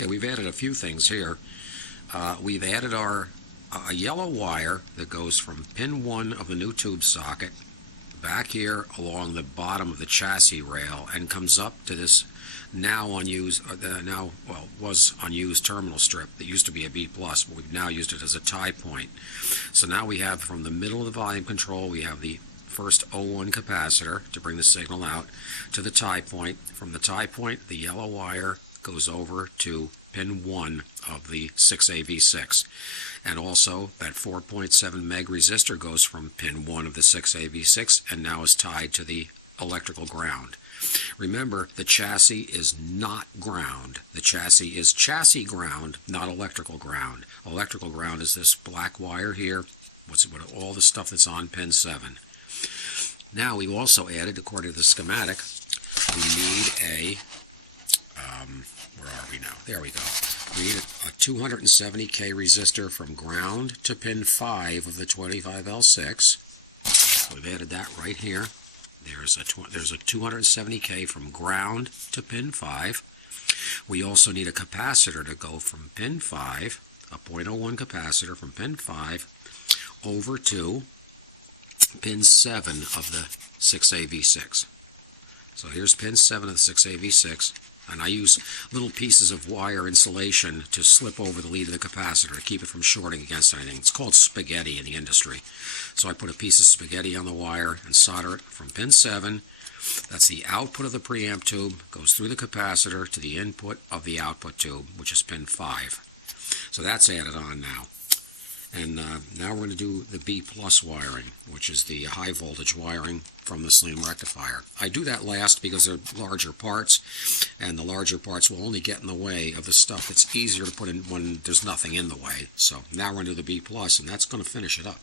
Okay, we've added a few things here. We've added a yellow wire that goes from pin 1 of the new tube socket back here along the bottom of the chassis rail and comes up to this now unused, was unused terminal strip that used to be a B+, but we've now used it as a tie point. So now we have from the middle of the volume control, we have the first O1 capacitor to bring the signal out to the tie point. From the tie point, the yellow wire goes over to pin 1 of the 6AV6. And also that 4.7 meg resistor goes from pin 1 of the 6AV6 and now is tied to the electrical ground. Remember, the chassis is not ground. The chassis is chassis ground, not electrical ground. Electrical ground is this black wire here, with all the stuff that's on pin 7. Now we also added, according to the schematic, we need a where are we now? There we go. We need a 270K resistor from ground to pin 5 of the 25L6. We've added that right here. There's a 270K from ground to pin 5. We also need a capacitor to go from pin 5, a 0.01 capacitor from pin 5 over to pin 7 of the 6AV6. So here's pin 7 of the 6AV6. And I use little pieces of wire insulation to slip over the lead of the capacitor to keep it from shorting against anything. It's called spaghetti in the industry. So I put a piece of spaghetti on the wire and solder it from pin 7. That's the output of the preamp tube, goes through the capacitor to the input of the output tube, which is pin 5. So that's added on now. And now we're going to do the B+ wiring, which is the high voltage wiring from the Slim rectifier. I do that last because they're larger parts, and the larger parts will only get in the way of the stuff that's easier to put in when there's nothing in the way. So now we're going to do the B+, and that's going to finish it up.